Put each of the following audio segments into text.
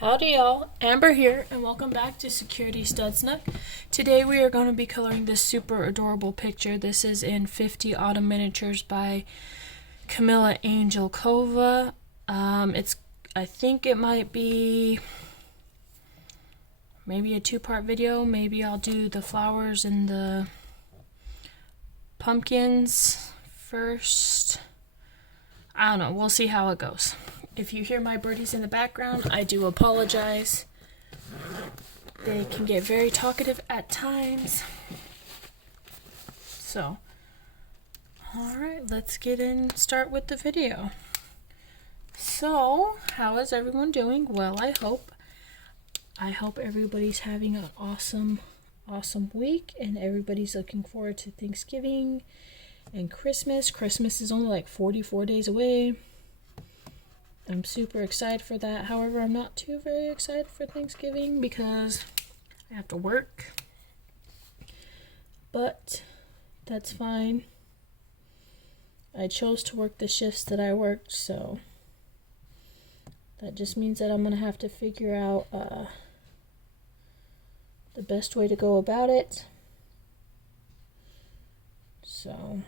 Howdy y'all, Amber here and welcome back to Security Stud Snook. Today we are going to be coloring this super adorable picture. This is in 50 Autumn Miniatures by Camilla Angelkova. I think it might be maybe a two-part video. Maybe I'll do the flowers and the pumpkins first. I don't know, we'll see how it goes. If you hear my birdies in the background, I do apologize. They can get very talkative at times. So, alright, let's get in, start with the video. So, how is everyone doing? Well, I hope everybody's having an awesome week and everybody's looking forward to Thanksgiving and Christmas. Christmas is only like 44 days away. I'm super excited for that. However, I'm not too very excited for Thanksgiving because I have to work. But that's fine. I chose to work the shifts that I worked, so that just means that I'm going to have to figure out the best way to go about it. So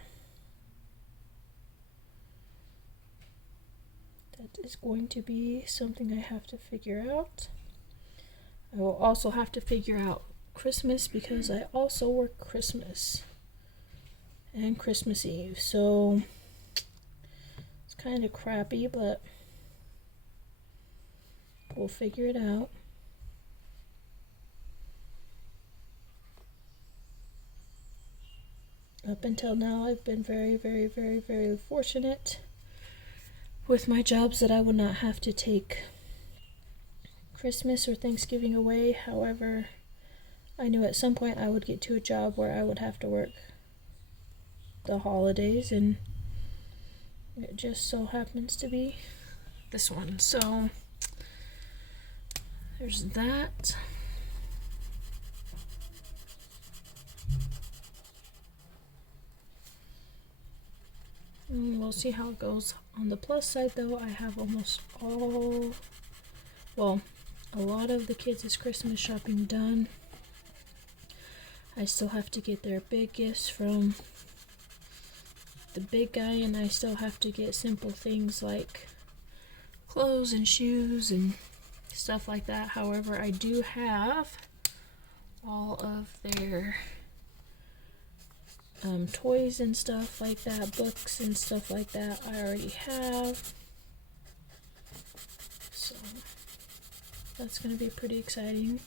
that is going to be something I have to figure out. I will also have to figure out Christmas because I also work Christmas and Christmas Eve. So it's kind of crappy, but we'll figure it out. Up until now, I've been very fortunate with my jobs that I would not have to take Christmas or Thanksgiving away. However, I knew at some point I would get to a job where I would have to work the holidays, and it just so happens to be this one. So there's that. We'll see how it goes. On the plus side though, I have almost a lot of the kids' Christmas shopping done. I still have to get their big gifts from the big guy, and I still have to get simple things like clothes and shoes and stuff like that. However, I do have all of their toys and stuff like that, books and stuff like that I already have. So that's going to be pretty exciting.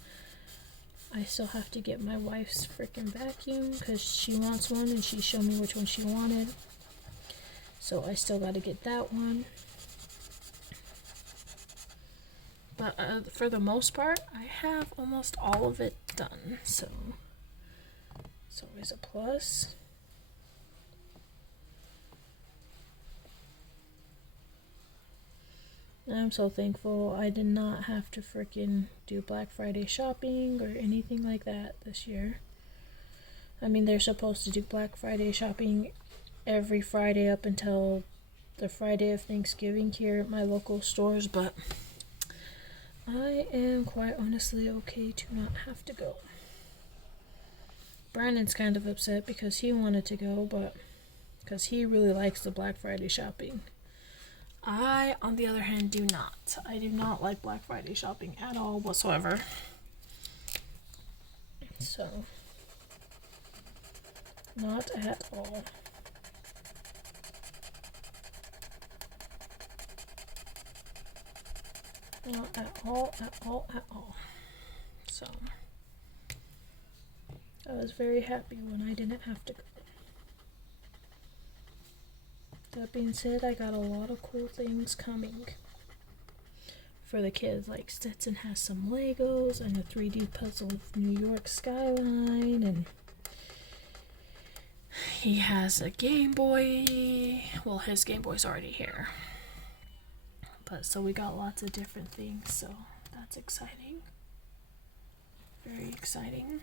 I still have to get my wife's freaking vacuum because she wants one and she showed me which one she wanted. So I still got to get that one. But for the most part, I have almost all of it done. So it's always a plus. I'm so thankful I did not have to freaking do Black Friday shopping or anything like that this year. I mean, they're supposed to do Black Friday shopping every Friday up until the Friday of Thanksgiving here at my local stores, but I am quite honestly okay to not have to go. Brandon's kind of upset because he wanted to go, but because he really likes the Black Friday shopping. I, on the other hand, do not. I do not like Black Friday shopping at all whatsoever. So, not at all. Not at all. So, I was very happy when I didn't have to go. That being said, I got a lot of cool things coming for the kids. Like Stetson has some Legos and a 3D puzzle of New York skyline, and he has a Game Boy. Well, his Game Boy's already here. But so we got lots of different things, so that's exciting. Very exciting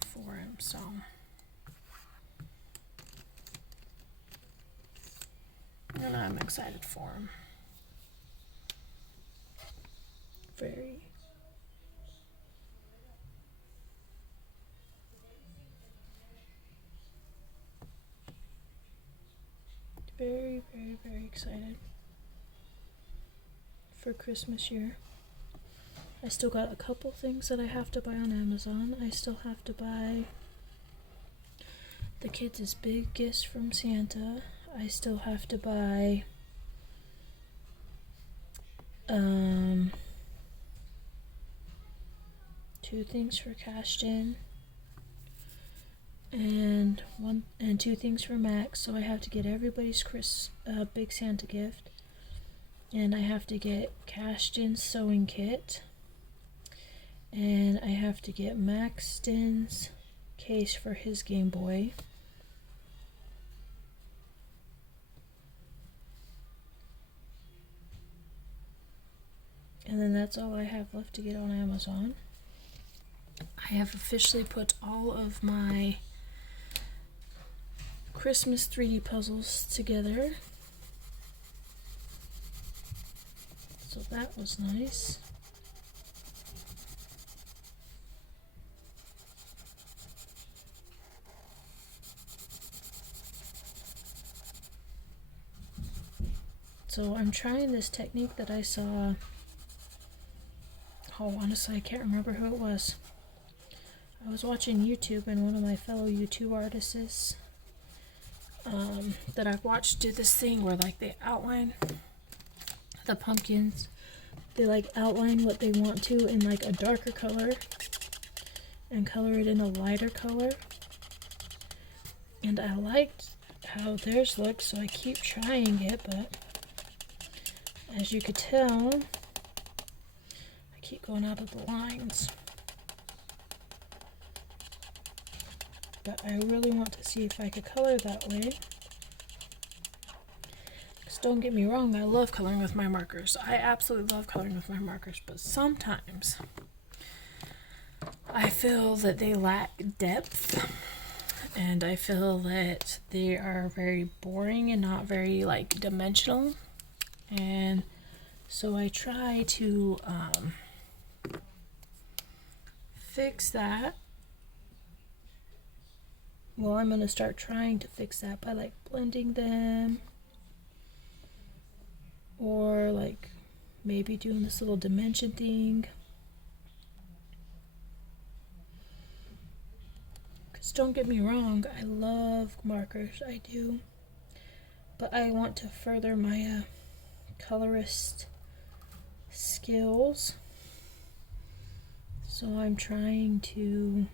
for him, so and I'm excited for him. very, very, very, very excited for Christmas year. I still got a couple things that I have to buy on Amazon. I still have to buy the kids' big gifts from Santa. I still have to buy 2 things for Cashton and 2 things for Max. So I have to get everybody's big Santa gift, and I have to get Cashton's sewing kit, and I have to get Maxton's case for his Game Boy. And then that's all I have left to get on Amazon. I have officially put all of my Christmas 3D puzzles together. So that was nice. So I'm trying this technique that I saw. Oh, honestly, I can't remember who it was. I was watching YouTube, and one of my fellow YouTube artists that I've watched do this thing where like they outline the pumpkins. They like outline what they want to in like a darker color and color it in a lighter color. And I liked how theirs looked, so I keep trying it, but as you could tell, I keep going out of the lines. But I really want to see if I could color that way. Because don't get me wrong, I love coloring with my markers. I absolutely love coloring with my markers, but sometimes I feel that they lack depth, and I feel that they are very boring and not very like dimensional. And so I try to fix that. Well, I'm going to start trying to fix that by like blending them, or like maybe doing this little dimension thing. Because don't get me wrong, I love markers, I do. But I want to further my colorist skills. So I'm trying to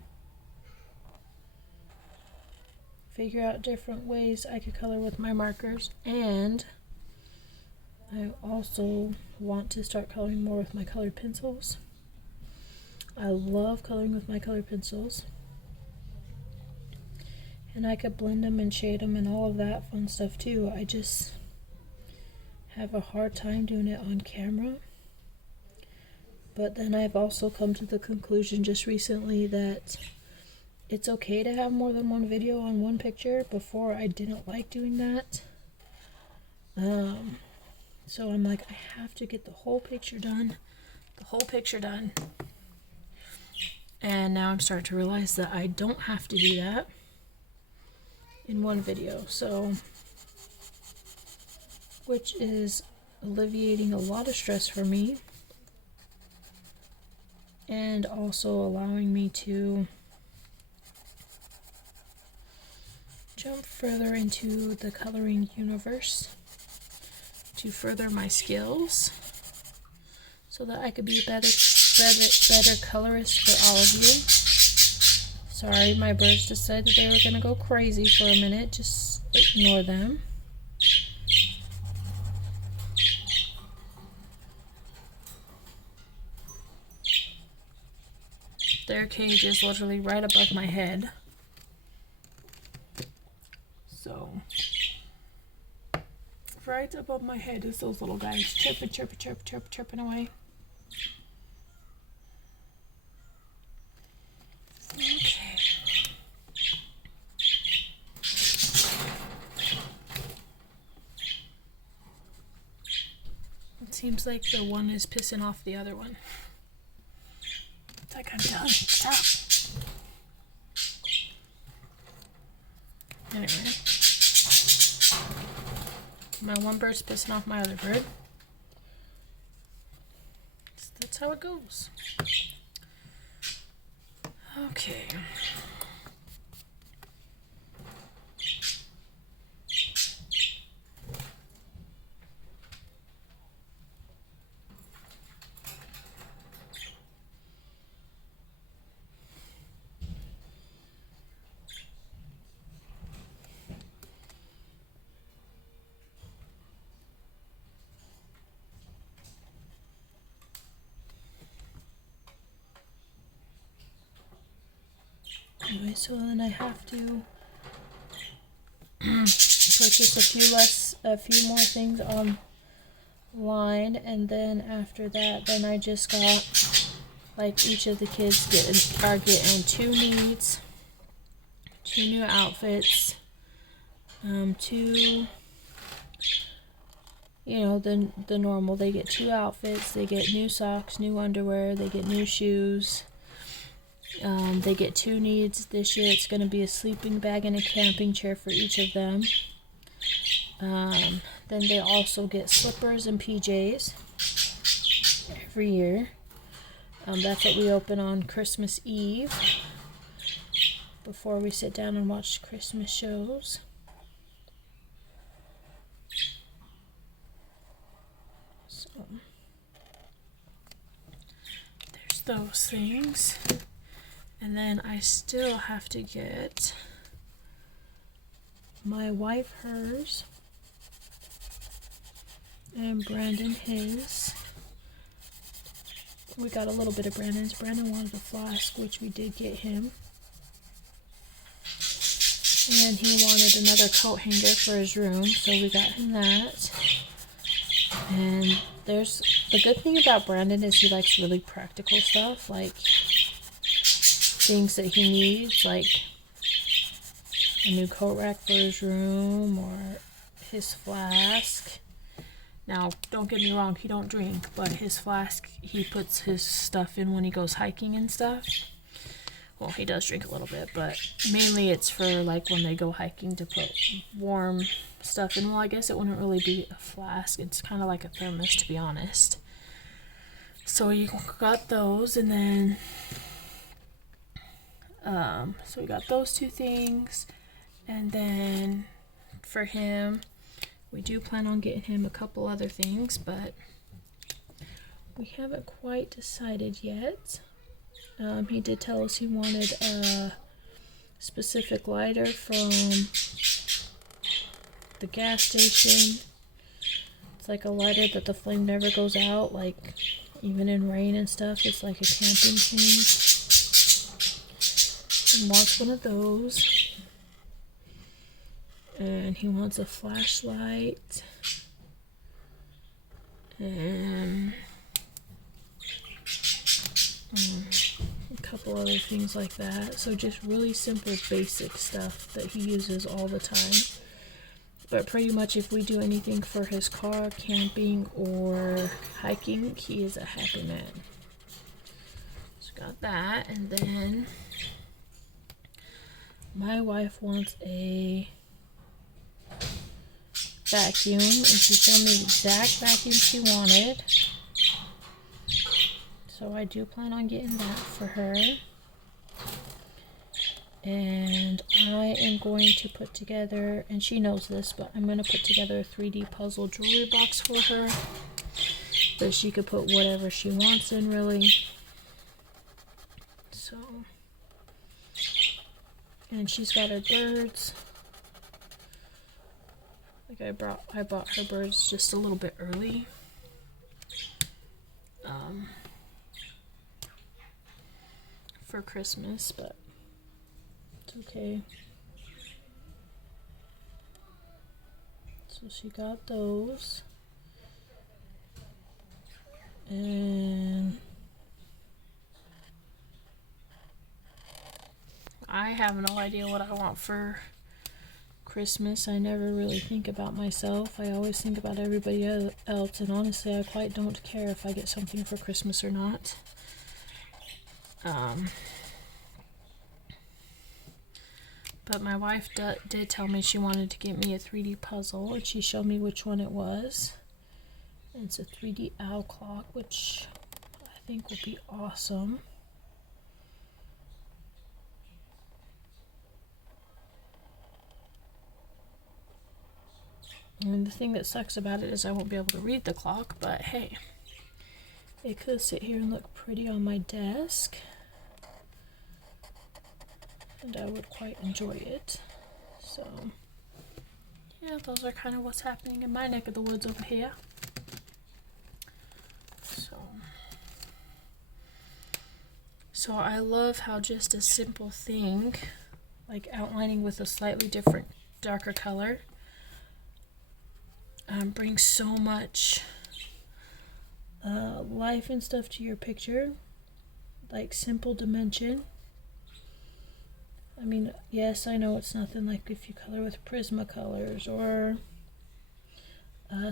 figure out different ways I could color with my markers, and I also want to start coloring more with my colored pencils. I love coloring with my colored pencils, and I could blend them and shade them and all of that fun stuff too. I just have a hard time doing it on camera. But then I've also come to the conclusion just recently that it's okay to have more than one video on one picture. Before, I didn't like doing that. So I'm like, I have to get the whole picture done. And now I'm starting to realize that I don't have to do that in one video. So, which is alleviating a lot of stress for me, and also allowing me to jump further into the coloring universe to further my skills so that I could be a better colorist for all of you. Sorry, my birds decided they were going to go crazy for a minute. Just ignore them. Their cage is literally right above my head. So, right above my head is those little guys chirping away. Okay. Let's seems like the one is pissing off the other one. It's like, I'm telling you, stop. Anyway. My one bird's pissing off my other bird. That's how it goes. Okay. Anyway, so then I have to purchase a few more things online, and then after that, then I just got, like, each of the kids are getting 2 needs, 2 new outfits, 2, you know, the normal. They get 2 outfits, they get new socks, new underwear, they get new shoes. They get 2 needs this year. It's going to be a sleeping bag and a camping chair for each of them. Then they also get slippers and PJs every year. That's what we open on Christmas Eve before we sit down and watch Christmas shows. So there's those things. And then I still have to get my wife hers and Brandon his. We got a little bit of Brandon's. Brandon wanted a flask, which we did get him. And he wanted another coat hanger for his room, so we got him that. And there's the good thing about Brandon is he likes really practical stuff, like things that he needs, like a new coat rack for his room or his flask. Now, don't get me wrong, he don't drink, but his flask, he puts his stuff in when he goes hiking and stuff. Well, he does drink a little bit, but mainly it's for, like, when they go hiking to put warm stuff in. Well, I guess it wouldn't really be a flask. It's kind of like a thermos, to be honest. So you got those, and then so we got those 2 things, and then for him, we do plan on getting him a couple other things, but we haven't quite decided yet. He did tell us he wanted a specific lighter from the gas station. It's like a lighter that the flame never goes out, like even in rain and stuff. It's like a camping thing. He wants one of those, and he wants a flashlight, and a couple other things like that. So just really simple, basic stuff that he uses all the time. But pretty much if we do anything for his car, camping, or hiking, he is a happy man. So got that, and then my wife wants a vacuum, and she showed me the exact vacuum she wanted. So I do plan on getting that for her. And I am going to put together, and she knows this, but I'm going to put together a 3D puzzle jewelry box for her that she could put whatever she wants in, really. So, and she's got her birds. Like I bought her birds just a little bit early. For Christmas, but it's okay. So she got those. And I have no idea what I want for Christmas, I never really think about myself. I always think about everybody else, and honestly, I quite don't care if I get something for Christmas or not. But my wife did tell me she wanted to get me a 3D puzzle, and she showed me which one it was. And it's a 3D owl clock, which I think will be awesome. And the thing that sucks about it is I won't be able to read the clock, but hey, it could sit here and look pretty on my desk, and I would quite enjoy it. So yeah, those are kind of what's happening in my neck of the woods over here. So I love how just a simple thing, like outlining with a slightly different, darker color, brings so much life and stuff to your picture. Like simple dimension. I mean, yes, I know it's nothing like if you color with Prismacolors or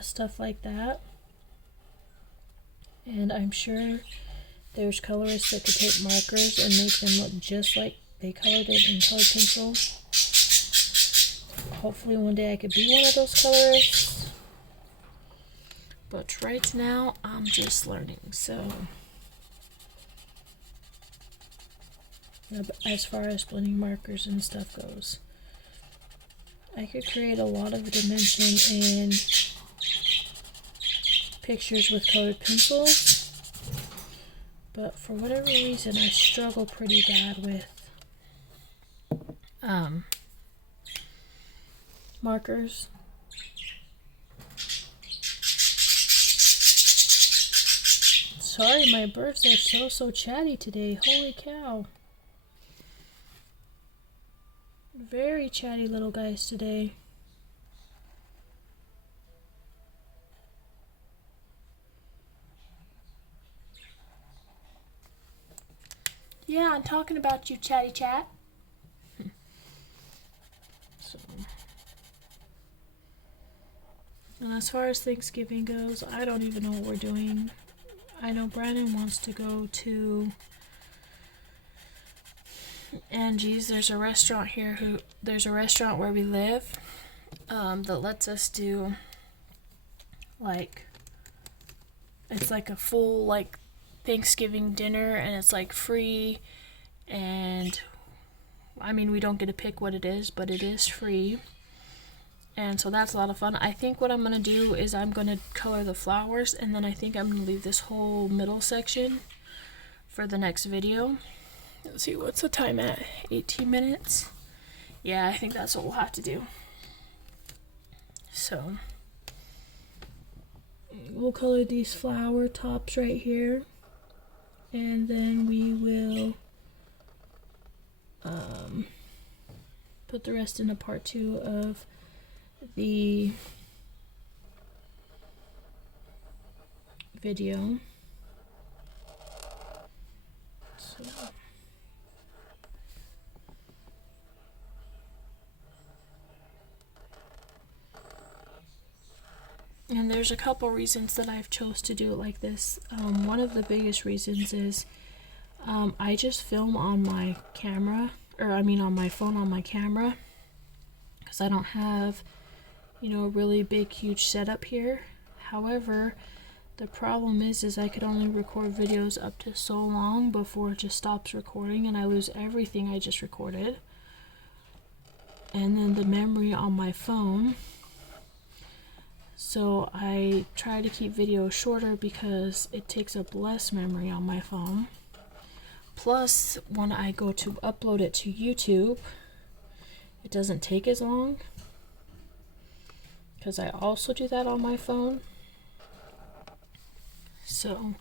stuff like that. And I'm sure there's colorists that could take markers and make them look just like they colored it in colored pencil. Hopefully one day I could be one of those colorists. But right now, I'm just learning, so. As far as blending markers and stuff goes, I could create a lot of dimension in pictures with colored pencils. But for whatever reason, I struggle pretty bad with markers. Sorry, my birds are so chatty today. Holy cow. Very chatty little guys today. Yeah, I'm talking about you, chatty chat. So. And as far as Thanksgiving goes, I don't even know what we're doing. I know Brandon wants to go to Angie's. There's a restaurant here there's a restaurant where we live that lets us do like, it's like a full like Thanksgiving dinner, and it's like free, and I mean, we don't get to pick what it is, but it is free, and so that's a lot of fun. I think what I'm gonna do is I'm gonna color the flowers, and then I think I'm gonna leave this whole middle section for the next video. Let's see, what's the time at? 18 minutes? Yeah, I think that's what we'll have to do. So we'll color these flower tops right here, and then we will put the rest in a part 2 of the video. So. And there's a couple reasons that I've chose to do it like this. One of the biggest reasons is I just film on my camera, or I mean on my phone on my camera, because I don't have, you know, a really big huge setup here. However, the problem is I could only record videos up to so long before it just stops recording and I lose everything I just recorded. And then the memory on my phone. So I try to keep videos shorter because it takes up less memory on my phone. Plus, when I go to upload it to YouTube, it doesn't take as long, because I also do that on my phone. So,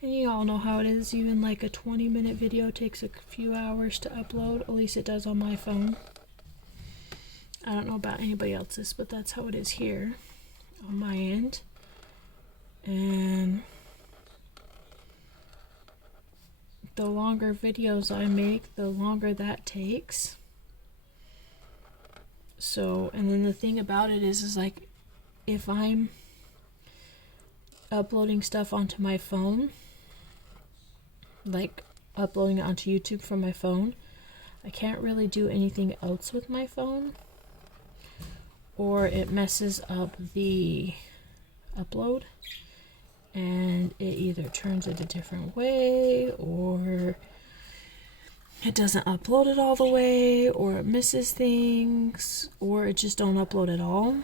and you all know how it is, even like a 20-minute video takes a few hours to upload, at least it does on my phone. I don't know about anybody else's, but that's how it is here on my end. And the longer videos I make, the longer that takes. So, and then the thing about it is like, if I'm uploading stuff onto my phone, like uploading it onto YouTube from my phone, I can't really do anything else with my phone, or it messes up the upload and it either turns it a different way, or it doesn't upload it all the way, or it misses things, or it just don't upload at all.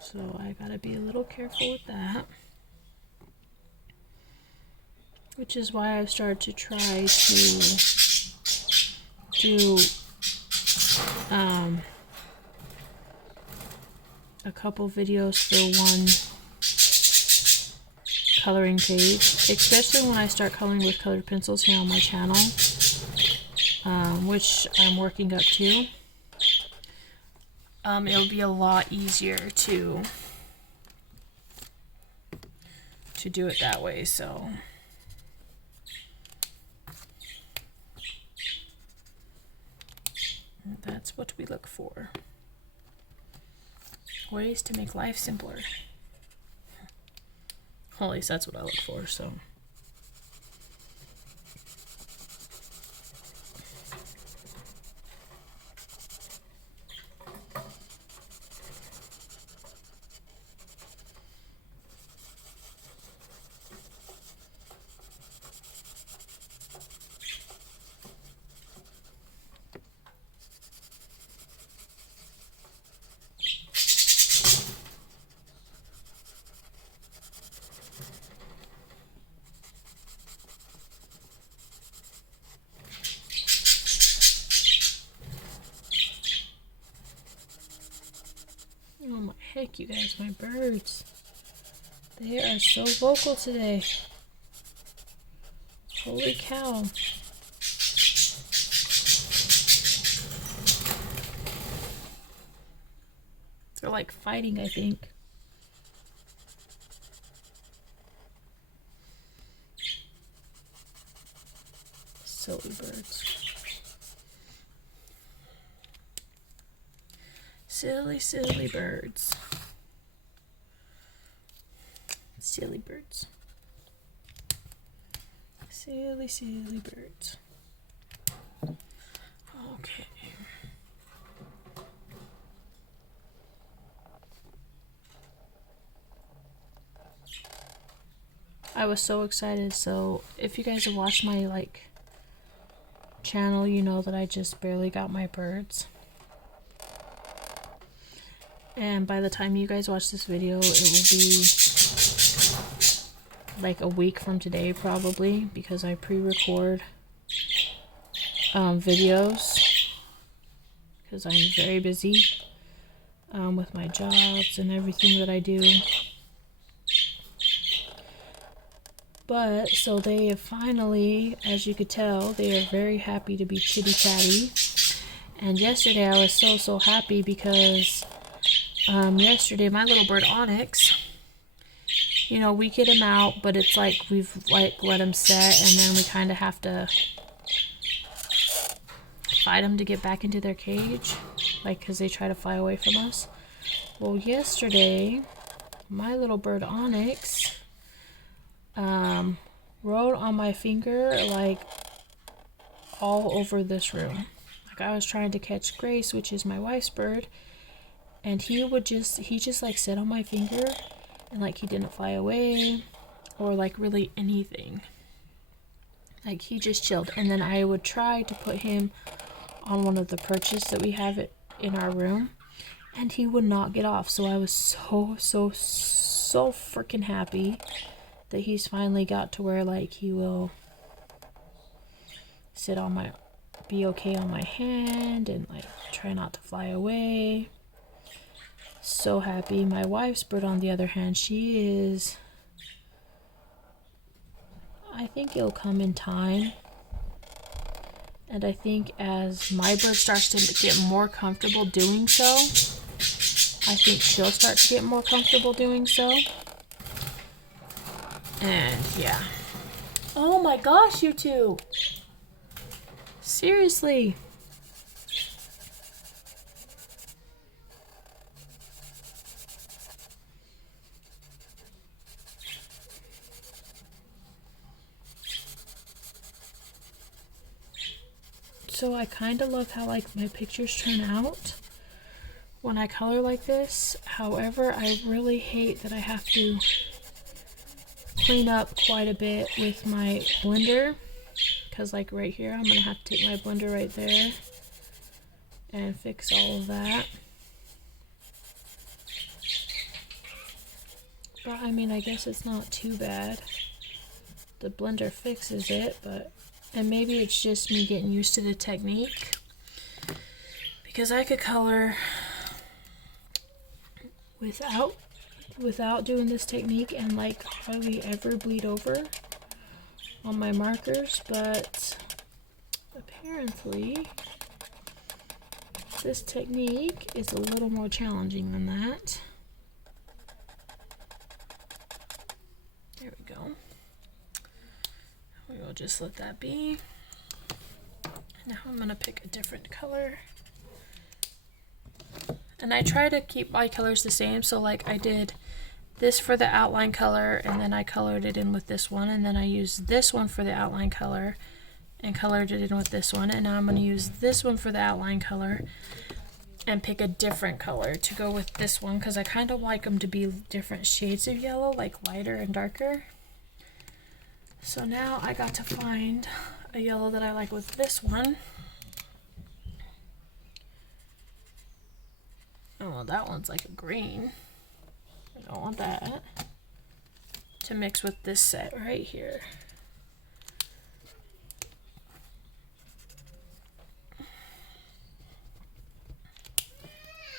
So I gotta be a little careful with that, which is why I've started to try to do a couple videos for one coloring page, especially when I start coloring with colored pencils here on my channel, which I'm working up to. It'll be a lot easier to do it that way, so that's what we look for. Ways to make life simpler. Well, at least that's what I look for, so. Oh my heck, you guys, my birds. They are so vocal today. Holy cow. They're like fighting, I think. Silly birds. Silly, silly birds. Silly birds. Silly, silly birds. Okay. I was so excited. So if you guys have watched my channel, you know that I just barely got my birds. And by the time you guys watch this video, it will be like a week from today probably, because I pre-record videos because I'm very busy with my jobs and everything that I do. But so they have finally, as you could tell, they are very happy to be chitty chatty. And yesterday I was so happy because yesterday my little bird Onyx, you know, we get him out, but it's like we've let him set, and then we kind of have to fight them to get back into their cage, because they try to fly away from us. Well, yesterday my little bird Onyx rode on my finger all over this room. I was trying to catch Grace, which is my wife's bird, and he just sit on my finger, and he didn't fly away or really anything. He just chilled. And then I would try to put him on one of the perches that we have in our room, and he would not get off. So I was so freaking happy that he's finally got to where he will be okay on my hand and try not to fly away. So happy. My wife's bird, on the other hand, I think it'll come in time. And I think as my bird starts to get more comfortable doing so, I think she'll start to get more comfortable doing so. And yeah. Oh my gosh, you two. Seriously. So I kind of love how like my pictures turn out when I color like this. However, I really hate that I have to clean up quite a bit with my blender, because like right here I'm gonna have to take my blender right there and fix all of that. But I mean, I guess it's not too bad. The blender fixes it, and maybe it's just me getting used to the technique, because I could color without doing this technique and like hardly ever bleed over on my markers, but apparently this technique is a little more challenging than that. There we go. We will just let that be. Now I'm going to pick a different color. And I try to keep my colors the same, so like I did this for the outline color, and then I colored it in with this one, and then I used this one for the outline color and colored it in with this one, and now I'm going to use this one for the outline color and pick a different color to go with this one, because I kind of like them to be different shades of yellow, like lighter and darker. So now I got to find a yellow that I like with this one. Oh, well, that one's like a green. I don't want that to mix with this set right here.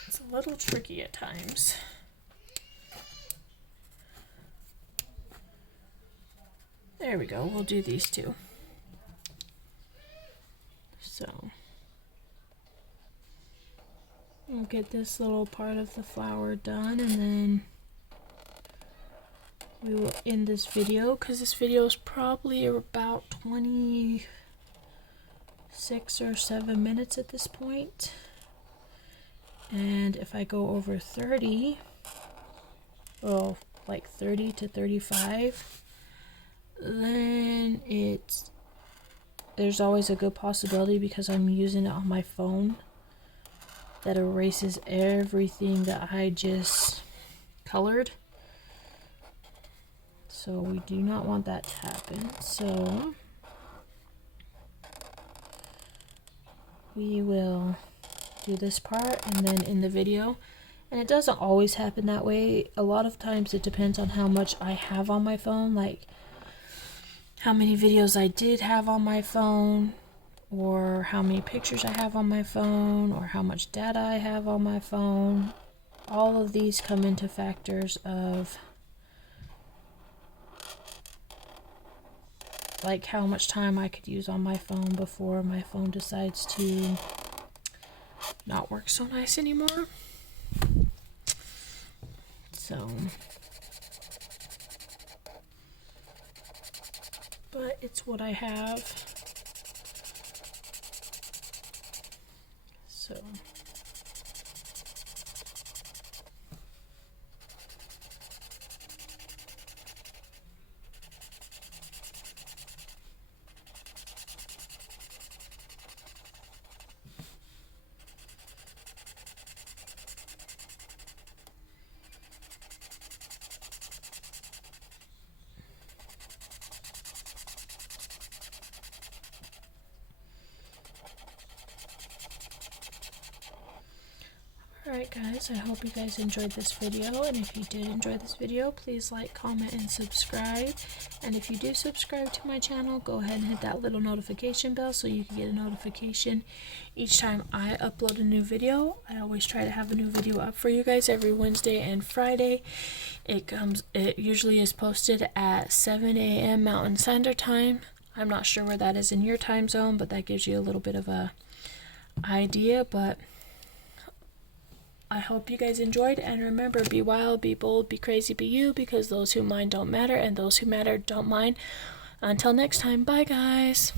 It's a little tricky at times. There we go, we'll do these two. So we'll get this little part of the flower done, and then we will end this video, because this video is probably about 26 or 7 minutes at this point. And if I go over 30, well, like 30 to 35, then there's always a good possibility, because I'm using it on my phone, that erases everything that I just colored. So we do not want that to happen. So we will do this part and then in the video. And it doesn't always happen that way. A lot of times it depends on how much I have on my phone, like how many videos I did have on my phone, or how many pictures I have on my phone, or how much data I have on my phone. All of these come into factors of like how much time I could use on my phone before my phone decides to not work so nice anymore. So, but it's what I have. So alright guys, I hope you guys enjoyed this video, and if you did enjoy this video, please like, comment, and subscribe. And if you do subscribe to my channel, go ahead and hit that little notification bell so you can get a notification each time I upload a new video. I always try to have a new video up for you guys every Wednesday and Friday. It usually is posted at 7 a.m. Mountain Standard Time. I'm not sure where that is in your time zone, but that gives you a little bit of a idea. But I hope you guys enjoyed, and remember, be wild, be bold, be crazy, be you, because those who mind don't matter, and those who matter don't mind. Until next time, bye guys.